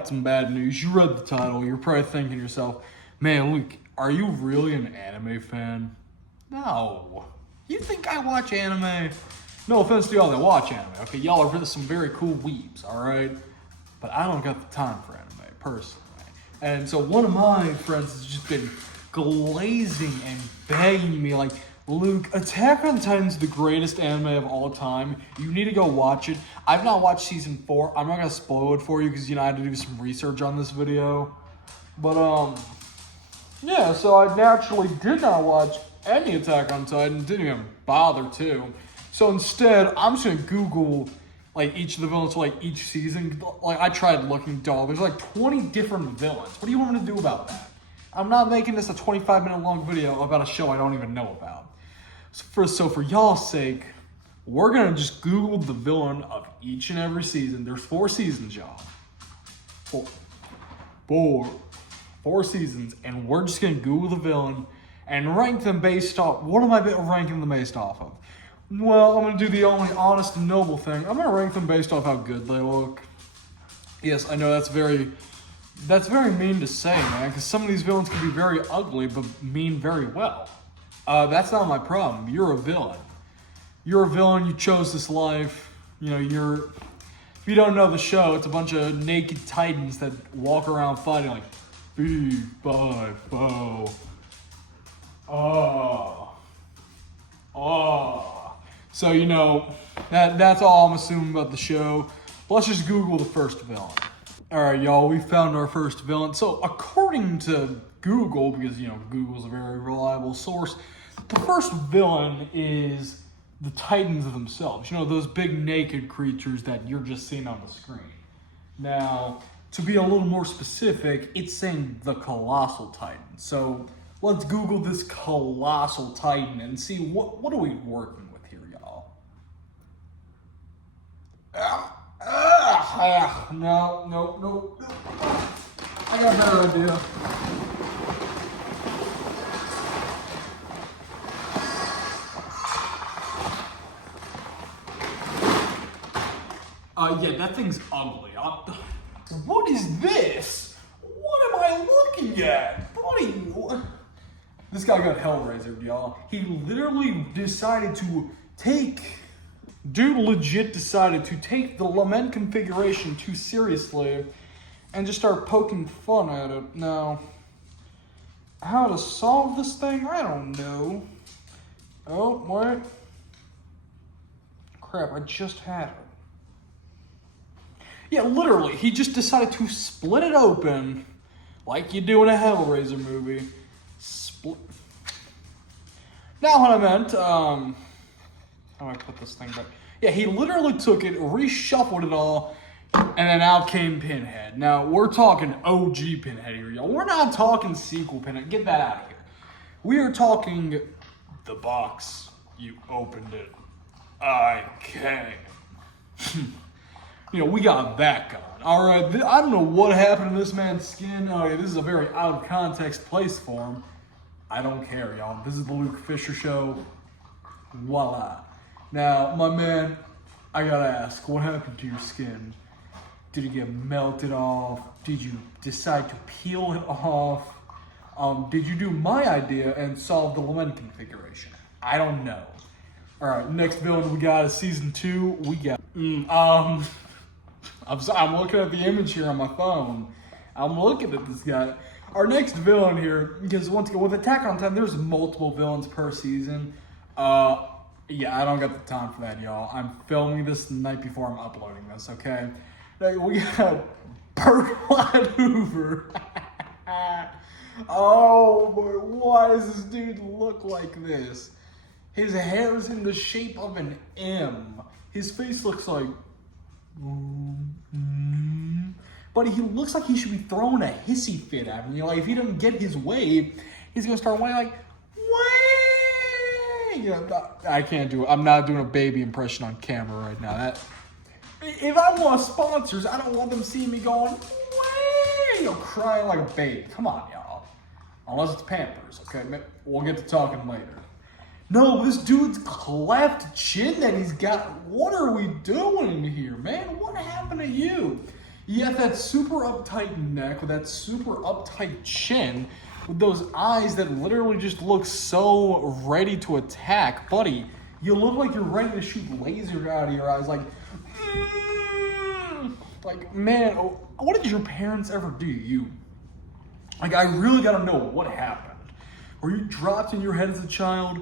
got some bad news. You read the title. You're probably thinking to yourself, man, Luke, are you really an anime fan? No. You think I watch anime? No offense to y'all that watch anime, okay? Y'all are some very cool weebs, alright? But I don't got the time for anime, personally. And so one of my friends has just been glazing and begging me, like, Luke, Attack on Titan is the greatest anime of all time. You need to go watch it. I've not watched season 4. I'm not going to spoil it for you because, I had to do some research on this video. But, yeah, so I naturally did not watch any Attack on Titan. Didn't even bother to. So instead, I'm just going to Google, like, each of the villains for, like, each season. Like, I tried looking, dog. There's, like, 20 different villains. What do you want me to do about that? I'm not making this a 25-minute long video about a show I don't even know about. So for y'all's sake, we're going to just Google the villain of each and every season. There's 4 seasons, y'all. Four seasons. And we're just going to Google the villain and rank them based off... What am I ranking them based off of? Well, I'm going to do the only honest and noble thing. I'm going to rank them based off how good they look. Yes, I know that's very mean to say, man, because some of these villains can be very ugly, but mean very well. That's not my problem. You're a villain. You're a villain. You chose this life. If you don't know the show, it's a bunch of naked titans that walk around fighting like, B5, foe. So, that's all I'm assuming about the show. Let's just Google the first villain. All right, y'all, we found our first villain. So, according to Google, because, Google's a very reliable source, the first villain is the Titans themselves. Those big naked creatures that you're just seeing on the screen. Now, to be a little more specific, it's saying the Colossal Titan. So, let's Google this Colossal Titan and see what are we working with here, y'all. No. I got a better idea. Yeah, that thing's ugly. What is this? What am I looking at? Buddy, this guy got Hellraiser, y'all. He literally decided to take... Dude legit decided to take the lament configuration too seriously and just start poking fun at it. Now, how to solve this thing? I don't know. Oh, what? Crap, I just had it. Yeah, literally, he just decided to split it open like you do in a Hellraiser movie. Now what I meant, how do I put this thing back? Yeah, he literally took it, reshuffled it all, and then out came Pinhead. Now, we're talking OG Pinhead here, y'all. We're not talking sequel Pinhead. Get that out of here. We are talking the box. You opened it. I came. We got that going. All right, I don't know what happened to this man's skin. Oh, yeah, this is a very out of context place for him. I don't care, y'all. This is the Luke Fisher Show. Voila. Now, my man, I gotta ask, what happened to your skin? Did it get melted off? Did you decide to peel it off? Did you do my idea and solve the lament configuration? I don't know. All right, next villain we got is season 2. We got, I'm looking at the image here on my phone. I'm looking at this guy. Our next villain here, because once again, with Attack on Titan, there's multiple villains per season. Yeah, I don't got the time for that, y'all. I'm filming this the night before I'm uploading this, okay? We got Bert Hoover. Oh, boy, why does this dude look like this? His hair is in the shape of an M. His face looks like... But he looks like he should be throwing a hissy fit at me. If he doesn't get his way, he's going to start whining like, way! I can't do it. I'm not doing a baby impression on camera right now. If I want sponsors, I don't want them seeing me going, way! Crying like a baby. Come on, y'all. Unless it's Pampers, okay? We'll get to talking later. No, this dude's cleft chin that he's got. What are we doing here, man? What happened to you? He had that super uptight neck with that super uptight chin with those eyes that literally just look so ready to attack. Buddy, you look like you're ready to shoot laser out of your eyes. Like, man, what did your parents ever do to you? Like, I really gotta know what happened. Were you dropped in your head as a child?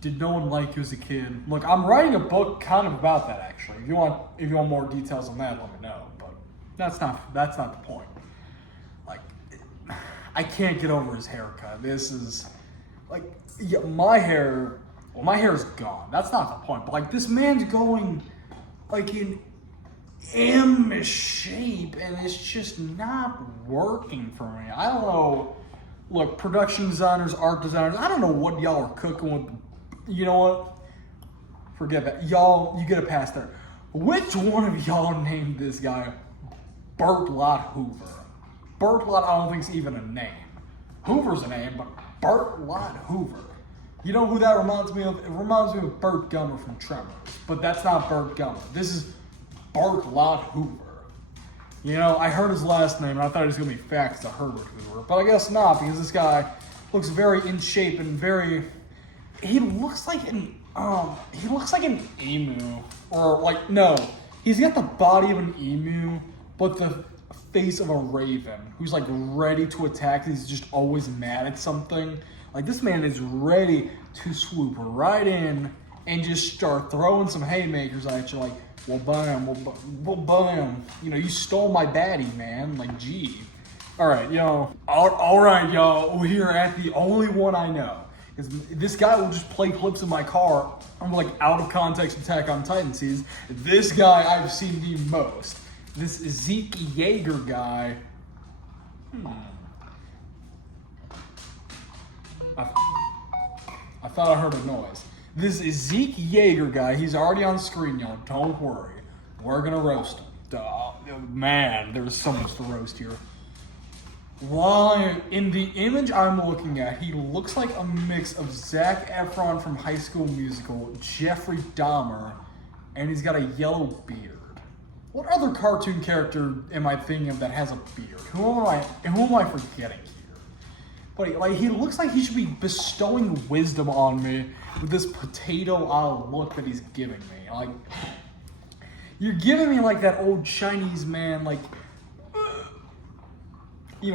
Did no one like you as a kid? Look, I'm writing a book kind of about that, actually. If you want more details on that, let me know. But that's not the point. Like, I can't get over his haircut. This is like, yeah, my hair is gone. That's not the point. But like, this man's going like in M shape, and it's just not working for me. I don't know. Look, production designers, art designers, I don't know what y'all are cooking with. You know what? Forget that. Y'all, you get a pass there. Which one of y'all named this guy Burt Lot Hoover? Burt Lot, I don't think it's even a name. Hoover's a name, but Burt Lot Hoover. You know who that reminds me of? It reminds me of Burt Gummer from Tremors. But that's not Burt Gummer. This is Burt Lot Hoover. You know, I heard his last name and I thought he was going to be fat because of Herbert Hoover. But I guess not, because this guy looks very in shape and very... He looks like an emu. Or like, no. He's got the body of an emu, but the face of a raven who's like ready to attack. He's just always mad at something. Like, this man is ready to swoop right in and just start throwing some haymakers at you like, well, bam, well, bam. You know, you stole my baddie, man. Like, gee. All right, all right, y'all. We're at the only one I know. Because this guy will just play clips in my car. I'm like out of context Attack on Titan sees. This guy I've seen the most. This Zeke Yeager guy. I thought I heard a noise. This is Zeke Yeager guy. He's already on screen, y'all. Don't worry. We're gonna roast him. Man, there's so much to roast here. Why, in the image I'm looking at, he looks like a mix of Zac Efron from High School Musical, Jeffrey Dahmer, and he's got a yellow beard. What other cartoon character am I thinking of that has a beard? Who am I forgetting here? But like, he looks like he should be bestowing wisdom on me with this potato look that he's giving me. Like, you're giving me like that old Chinese man, like,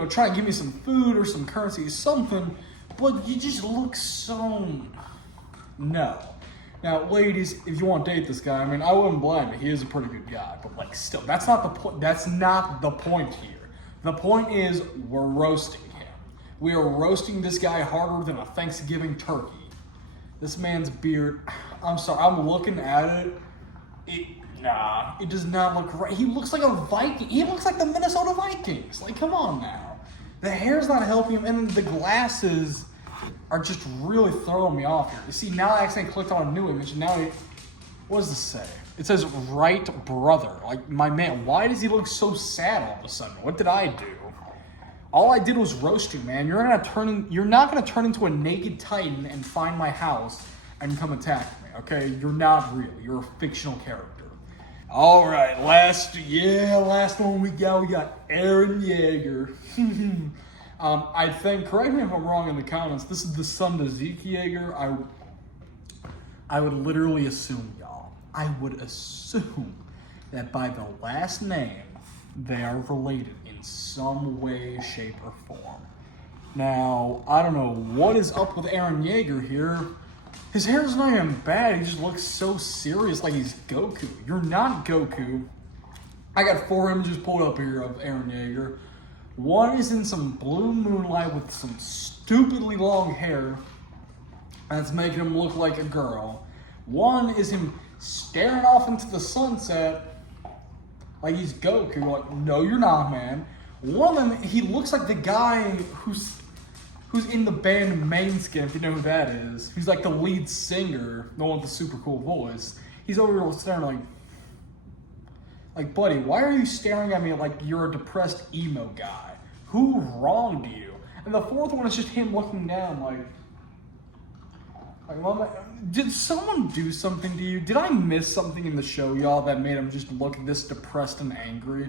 try and give me some food or some currency, something, but you just look so... No. Now, ladies, if you want to date this guy, I mean, I wouldn't blame him. He is a pretty good guy, but like, still, that's not the point. That's not the point here. The point is, we're roasting him. We are roasting this guy harder than a Thanksgiving turkey. This man's beard, I'm sorry, I'm looking at it. It does not look right. He looks like a Viking. He looks like the Minnesota Vikings. Like, come on now. The hair's not helping him, and the glasses are just really throwing me off here. You see, now I accidentally clicked on a new image, and now what does this say? It says, right brother. Like, my man, why does he look so sad all of a sudden? What did I do? All I did was roast you, man. You're not gonna turn into a naked titan and find my house and come attack me, okay? You're not real. You're a fictional character. All right, last one we got Aaron Yeager. I think, correct me if I'm wrong in the comments, this is the son to Zeke Yeager. I would literally assume, y'all, that by the last name, they are related in some way, shape, or form. Now, I don't know what is up with Aaron Yeager here. His hair's not even bad. He just looks so serious, like he's Goku. You're not Goku. I got 4 images pulled up here of Aaron Yeager. One is in some blue moonlight with some stupidly long hair that's making him look like a girl. One is him staring off into the sunset like he's Goku. Like, no, you're not, man. One of them, he looks like the guy who's in the band Mainskin, if you know who that is. He's like the lead singer, the one with the super cool voice. He's over here staring like, buddy, why are you staring at me like you're a depressed emo guy? Who wronged you? And the fourth one is just him looking down like, Mama, did someone do something to you? Did I miss something in the show, y'all, that made him just look this depressed and angry?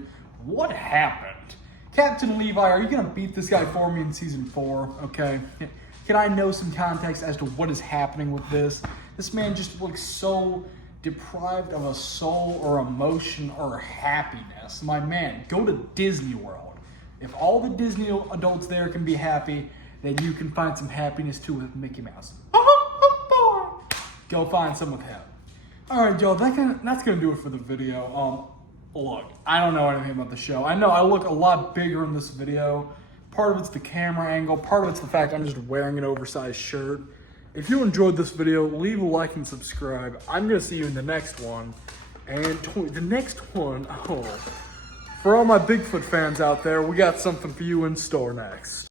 What happened? Captain Levi, are you gonna beat this guy for me in season 4? Okay. Can I know some context as to what is happening with this? This man just looks so deprived of a soul or emotion or happiness. My man, go to Disney World. If all the Disney adults there can be happy, then you can find some happiness too with Mickey Mouse. Go find some with him. All right, Joe, that's gonna do it for the video. Look, I don't know anything about the show. I know I look a lot bigger in this video. Part of it's the camera angle. Part of it's the fact I'm just wearing an oversized shirt. If you enjoyed this video, leave a like and subscribe. I'm gonna see you in the next one. And the next one, for all my Bigfoot fans out there, we got something for you in store next.